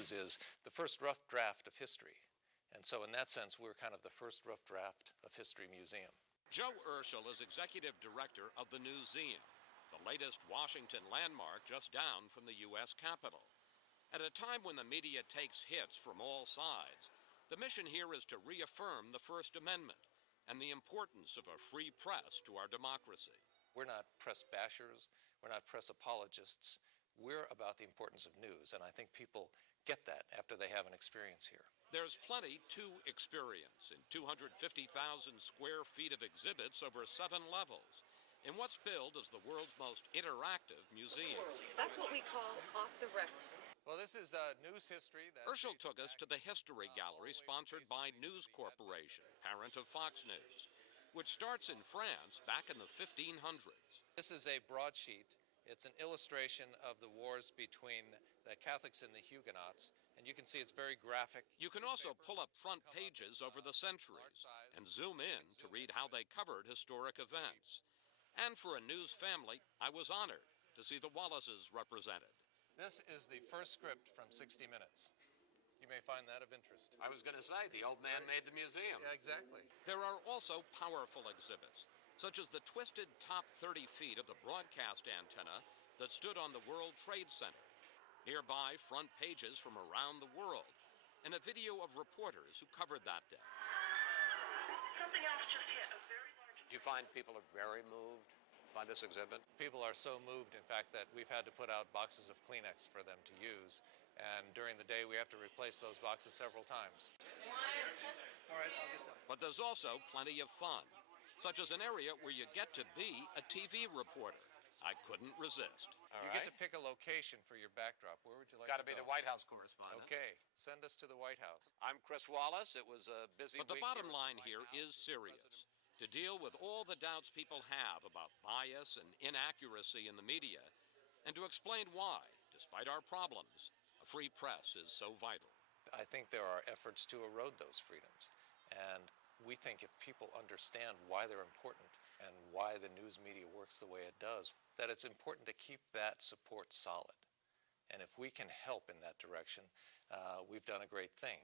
news is the first rough draft of history. And so in that sense, we're kind of the first rough draft of History Museum. Joe Urschel is executive director of the Newseum, the latest Washington landmark just down from the U.S. Capitol. At a time when the media takes hits from all sides, the mission here is to reaffirm the First Amendment and the importance of a free press to our democracy. We're not press bashers, we're not press apologists. We're about the importance of news, and I think people get that after they have an experience here. There's plenty to experience in 250,000 square feet of exhibits over 7 levels, in what's billed as the world's most interactive museum. That's what we call off the record. Well, this is news history. Urschel took us to the History Gallery sponsored by News Corporation, parent of Fox News, which starts in France back in the 1500s. This is a broadsheet. It's an illustration of the wars between the Catholics and the Huguenots, and you can see it's very graphic. You can also pull up front pages over the centuries and zoom in to read how they covered historic events. And for a news family, I was honored to see the Wallaces represented. This is the first script from 60 Minutes. You may find that of interest. I was going to say, the old man made the museum. Yeah, exactly. There are also powerful exhibits, such as the twisted top 30 feet of the broadcast antenna that stood on the World Trade Center. Nearby, front pages from around the world, and a video of reporters who covered that day. Something else just hit, a very large... Do you find people are very moved by this exhibit? People are so moved, in fact, that we've had to put out boxes of Kleenex for them to use. And during the day, we have to replace those boxes several times. All right, I'll get them. But there's also plenty of fun, such as an area where you get to be a TV reporter. I couldn't resist. You get to pick a location for your backdrop. Where would you like Got to to be go? the White House correspondent. Okay, send us to the White House. I'm Chris Wallace. It was a busy week. But the bottom line here is serious. To deal with all the doubts people have about bias and inaccuracy in the media, and to explain why, despite our problems, a free press is so vital. I think there are efforts to erode those freedoms. And we think if people understand why they're important and why the news media works the way it does, that it's important to keep that support solid. And if we can help in that direction, we've done a great thing.